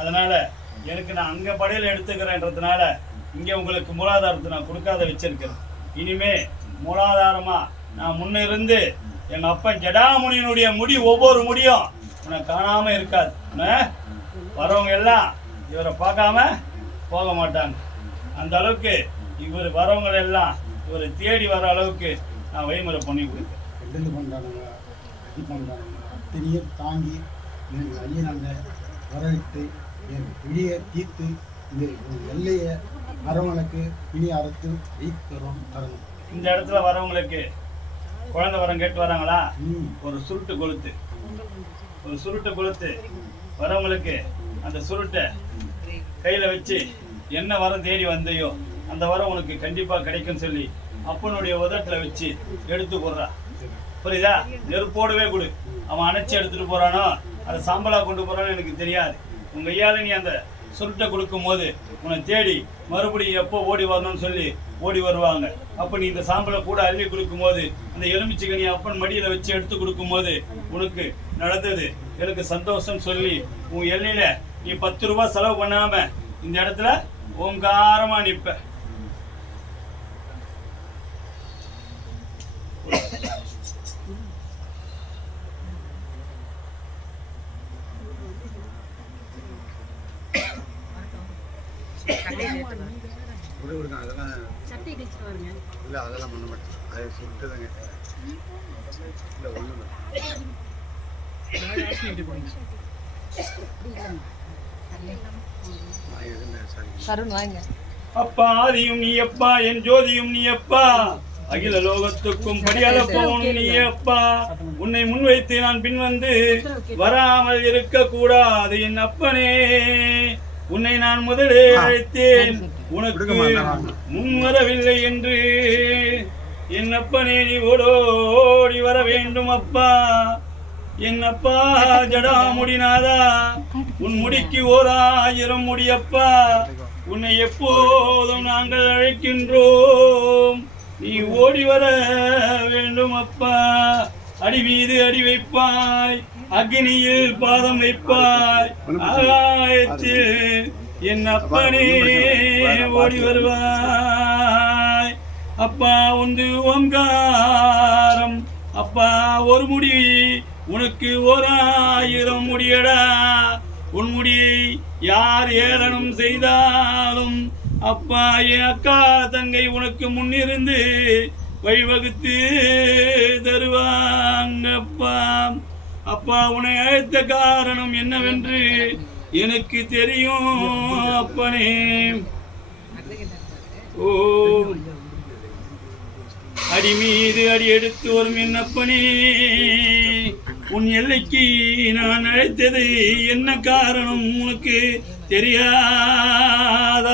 அதனால எனக்கு நான் அங்க படையில் எடுத்துக்கிறேன்றதுனால இங்க உங்களுக்கு மூலாதாரத்தை நான் கொடுக்காத வச்சிருக்கிறேன். இனிமே மூலாதாரமா நான் முன்னிருந்து எங்க அப்பன் ஜடாமுனியினுடைய முடி ஒவ்வொரு முடியும். உனக்கு காணாம இருக்காது. வரவங்க எல்லாம் இவரை பார்க்காம போக மாட்டாங்க. அந்த அளவுக்கு இவர் வரவங்களை எல்லாம் இவரை தேடி வர அளவுக்கு நான் வழிமுறை பண்ணி கொடுத்தேன். கெடுதல் பண்ணுறானுங்க இது தாங்கி எனக்கு அந்த வரவிட்டு என் பிடியை தீர்த்து இந்த எல்லையை அரவணைக்கு இனி அறுத்து வைத்தரும் தரணும் இந்த இடத்துல வரவங்களுக்கு குழந்தை வரம் கேட்டு வராங்களா? ஒரு சுருட்டு கொளுத்து. ஒரு சுருட்டு கொளுத்து. வரவங்களுக்கு அந்த சுருட்டை கையில் வச்சு என்ன வரம் தேடி வந்தையோ அந்த வரம் உனக்கு கண்டிப்பாக கிடைக்கும் சொல்லி அப்பனுடைய உதட்டில் வச்சு எடுத்து போடுறா. புரியுதா? நெருப்போடவே கொடு. அவன் அணைச்சி எடுத்துட்டு போறானோ? அதை சாம்பலா கொண்டு போகிறான்னு எனக்கு தெரியாது. உங்க ஐயால நீ அந்த சுருட்டை கொடுக்கும் போது உன்னை தேடி மறுபடியும் எப்போ ஓடி வரணும்னு சொல்லி ஓடி வருவாங்க. அப்போ நீ இந்த சாம்பலை கூட அள்ளி கொடுக்கும் போது அந்த எலுமிச்சை அப்பன் மடியில் வச்சு எடுத்து கொடுக்கும் போது உனக்கு நடந்தது. எனக்கு சந்தோஷம் சொல்லி உன் எல்லையில நீ பத்து ரூபா செலவு பண்ணாம இந்த இடத்துல ஓங்காரமா நிற்பேன் சட்டை கிழிச்சிட்டு வருங்க இல்லை அதெல்லாம் பண்ண மாட்டேன். அதை சுட்டுதாங்க இல்லை ஒன்றும் நான் எதுவும் சாரி. கருண் வாங்க. அப்பா ஆதியும் நீ அப்பா என் ஜோதியும் நீ அப்பா. அகில லோகத்துக்கும் படியளப்பவன் நீ அப்பா. உன்னை முன்வைத்து நான் பின் வந்து வராமல் இருக்க கூடாது என் அப்பனே. உன்னை நான் முதலே அழைத்தேன். உனக்கு முன் வரவில்லை என்று என் அப்பனே நீ ஓடோடி வர வேண்டும் அப்பா. என் அப்பா ஜடாமுடிநாதா. உன் முடிக்கு ஓர் ஆயிரம் முடியப்பா உன்னை எப்போதும் நாங்கள் அழைக்கின்றோம். நீ ஓடி வர வேண்டும் அப்பா. அடி மீது அடி வைப்பாய் அக்னியில் பாதம் வைப்பாய். ஆகாயத்தில் என் அப்பனே ஓடி வருவாய். அப்பா உந்து ஓங்காரம் அப்பா ஒரு முடி உனக்கு ஓர் ஆயிரம் முடியடா. உன் முடியை யார் ஏளனம் செய்தாலும் அப்பா என் அக்கா தங்கை உனக்கு முன்னிருந்து வழிவகுத்து தருவாங்கப்பா அப்பா. உன்னை அழைத்த காரணம் என்னவென்று எனக்கு தெரியும் அப்பனே. ஓ. அடி மீது அடி எடுத்து வரும் என்னப்பனே உன் எல்லைக்கு நான் அழைத்தது என்ன காரணம் உனக்கு தெரியாத?